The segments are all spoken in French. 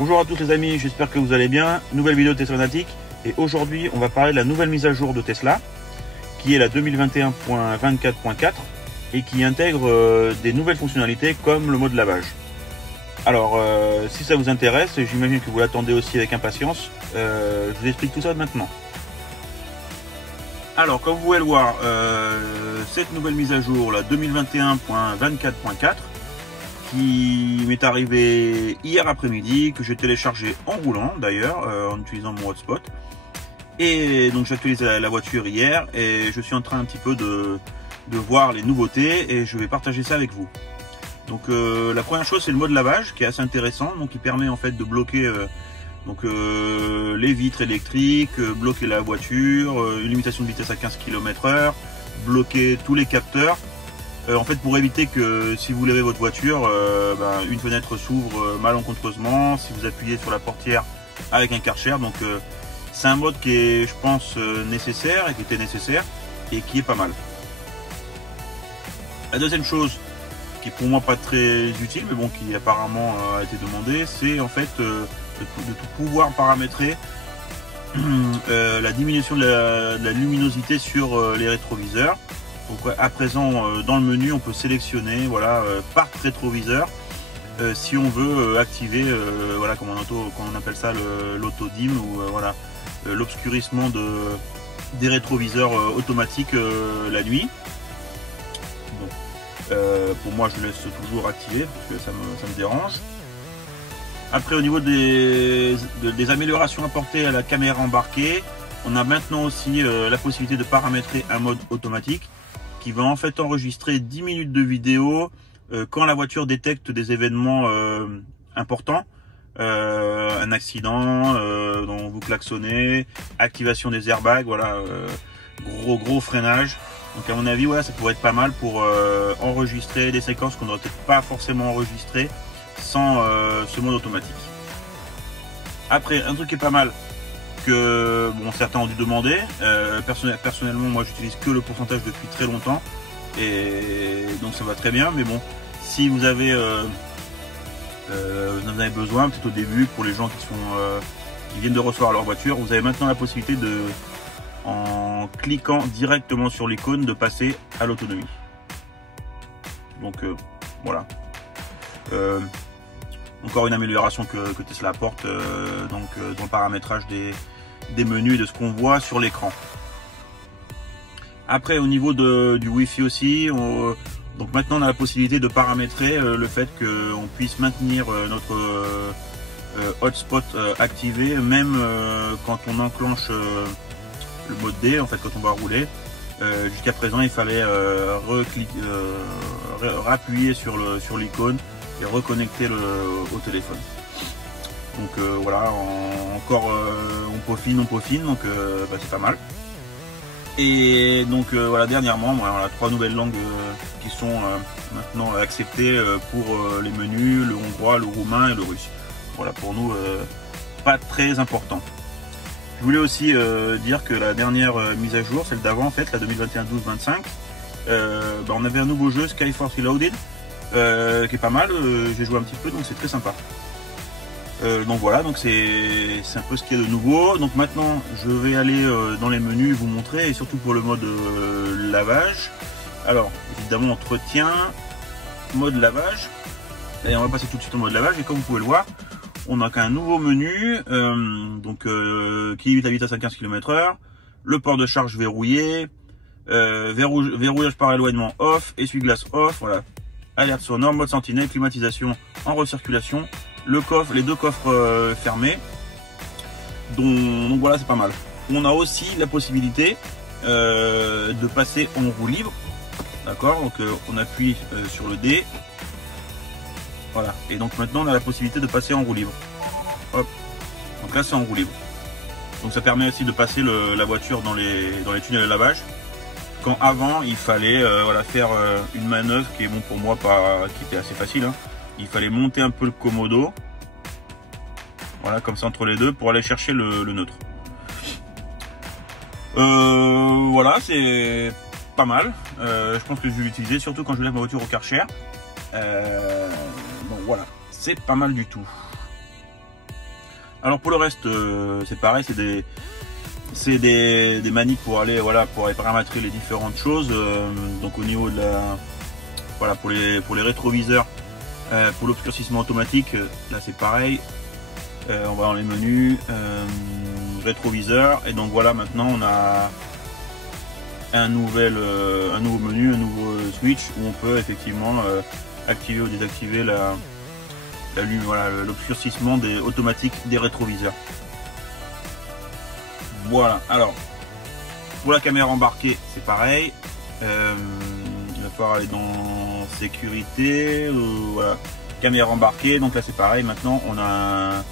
Bonjour à tous les amis, j'espère que vous allez bien. Nouvelle vidéo Teslanatic et aujourd'hui on va parler de la nouvelle mise à jour de Tesla qui est la 2021.24.4 et qui intègre des nouvelles fonctionnalités comme le mode lavage. Alors si ça vous intéresse, j'imagine que vous l'attendez aussi avec impatience, je vous explique tout ça maintenant. Alors comme vous pouvez le voir, cette nouvelle mise à jour, la 2021.24.4, qui m'est arrivé hier après-midi, que j'ai téléchargé en roulant d'ailleurs, en utilisant mon hotspot. Et donc j'ai actualisé la voiture hier et je suis en train un petit peu de voir les nouveautés et je vais partager ça avec vous. Donc la première chose, c'est le mode lavage qui est assez intéressant, donc qui permet en fait de bloquer les vitres électriques, bloquer la voiture, une limitation de vitesse à 15 km/h, bloquer tous les capteurs. En fait, pour éviter que si vous levez votre voiture, une fenêtre s'ouvre malencontreusement, si vous appuyez sur la portière avec un Karcher. Donc c'est un mode qui est, je pense, nécessaire et qui était nécessaire et qui est pas mal. La deuxième chose, qui est pour moi pas très utile, mais bon, qui apparemment a été demandée, c'est en fait de pouvoir paramétrer la diminution de la luminosité sur les rétroviseurs. Donc à présent, dans le menu, on peut sélectionner, voilà, par rétroviseur, si on veut activer, voilà, comme on appelle ça, l'auto dim, ou voilà, l'obscurcissement des rétroviseurs automatiques la nuit. Bon, pour moi, je laisse toujours activé parce que ça me dérange. Après, au niveau des améliorations apportées à la caméra embarquée, on a maintenant aussi la possibilité de paramétrer un mode automatique qui va en fait enregistrer 10 minutes de vidéo quand la voiture détecte des événements importants, un accident, dont vous klaxonnez, activation des airbags, voilà, gros freinage. Donc à mon avis, voilà, ça pourrait être pas mal pour enregistrer des séquences qu'on n'aurait peut-être pas forcément enregistrées sans ce mode automatique. Après, un truc qui est pas mal, que bon, certains ont dû demander, personnellement moi j'utilise que le pourcentage depuis très longtemps et donc ça va très bien, mais bon, si vous avez besoin, peut-être au début, pour les gens qui viennent de recevoir leur voiture, vous avez maintenant la possibilité de, en cliquant directement sur l'icône, de passer à l'autonomie. Donc voilà, encore une amélioration que Tesla apporte dans le paramétrage des menus et de ce qu'on voit sur l'écran. Après, au niveau du Wi-Fi aussi, donc maintenant on a la possibilité de paramétrer le fait qu'on puisse maintenir notre hotspot activé, même quand on enclenche le mode D, en fait quand on va rouler. Jusqu'à présent, il fallait appuyer sur l'icône et reconnecter au téléphone. Donc voilà, encore on peaufine, donc c'est pas mal. Et donc voilà, dernièrement, voilà, 3 nouvelles langues qui sont maintenant acceptées pour les menus, le hongrois, le roumain et le russe. Voilà, pour nous, pas très important. Je voulais aussi dire que la dernière mise à jour, celle d'avant en fait, la 2021-12-25, on avait un nouveau jeu, Skyforce Reloaded, qui est pas mal, j'ai joué un petit peu, donc c'est très sympa. Donc voilà, donc c'est un peu ce qu'il y a de nouveau. Donc maintenant je vais aller dans les menus vous montrer, et surtout pour le mode lavage. Alors évidemment entretien, mode lavage, et on va passer tout de suite au mode lavage. Et comme vous pouvez le voir, on a qu'un nouveau menu, qui limite la vitesse à 15 km/h, le port de charge verrouillé, verrouillage par éloignement off, essuie-glace off, voilà, alerte sonore, mode sentinelle, climatisation en recirculation, les 2 coffres fermés. Donc voilà, c'est pas mal. On a aussi la possibilité de passer en roue libre, d'accord. Donc on appuie sur le D, voilà, et donc maintenant on a la possibilité de passer en roue libre. Hop, donc là c'est en roue libre. Donc ça permet aussi de passer la voiture dans les tunnels de lavage, quand avant il fallait voilà, faire une manœuvre qui est, bon, pour moi qui était assez facile, hein. Il fallait monter un peu le commodo, voilà, comme ça entre les deux, pour aller chercher le neutre. Voilà, c'est pas mal. Je pense que je vais l'utiliser, surtout quand je lève ma voiture au Karcher. Donc voilà, c'est pas mal du tout. Alors pour le reste, c'est pareil, c'est des manips pour aller, voilà, pour aller paramétrer les différentes choses. Donc au niveau de la, voilà, pour les rétroviseurs, pour l'obscurcissement automatique, là c'est pareil. On va dans les menus, rétroviseur, et donc voilà, maintenant on a un nouveau menu, un nouveau switch où on peut effectivement activer ou désactiver l'obscurcissement automatique des rétroviseurs. Voilà, alors pour la caméra embarquée c'est pareil, il va falloir aller dans sécurité, voilà, caméra embarquée, donc là c'est pareil, maintenant on a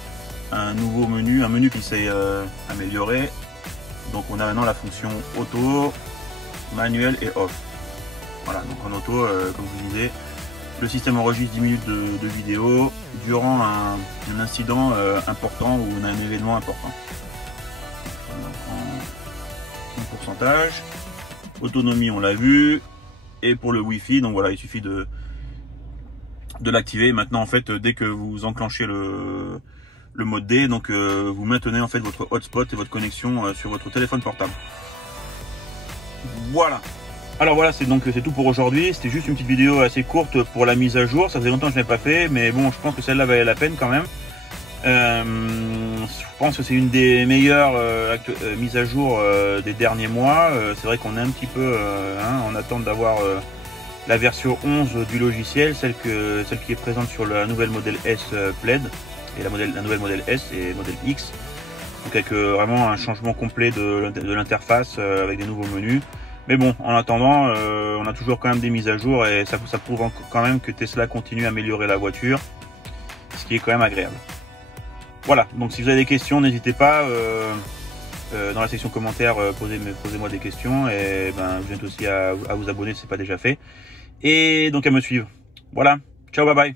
un nouveau menu, un menu qui s'est amélioré, donc on a maintenant la fonction auto, manuel et off. Voilà, donc en auto, comme je vous disais, le système enregistre 10 minutes de vidéo durant un incident important ou un événement important. En pourcentage, autonomie on l'a vu, et pour le Wi-Fi, donc voilà, il suffit de l'activer. Maintenant en fait, dès que vous enclenchez le mode D, donc vous maintenez en fait votre hotspot et votre connexion sur votre téléphone portable. Voilà. Alors voilà, c'est tout pour aujourd'hui. C'était juste une petite vidéo assez courte pour la mise à jour. Ça faisait longtemps que je n'ai pas fait, mais bon, je pense que celle-là valait la peine quand même. Je pense que c'est une des meilleures mises à jour des derniers mois. C'est vrai qu'on est un petit peu en attente d'avoir la version 11 du logiciel, celle qui est présente sur la nouvelle modèle S Plaid et la nouvelle modèle S et modèle X. Donc avec vraiment un changement complet de l'interface avec des nouveaux menus. Mais bon, en attendant, on a toujours quand même des mises à jour et ça prouve quand même que Tesla continue à améliorer la voiture, ce qui est quand même agréable. Voilà, donc si vous avez des questions, n'hésitez pas dans la section commentaires, posez-moi des questions, et je vous invite aussi à vous abonner si ce n'est pas déjà fait, et donc à me suivre. Voilà, ciao, bye bye.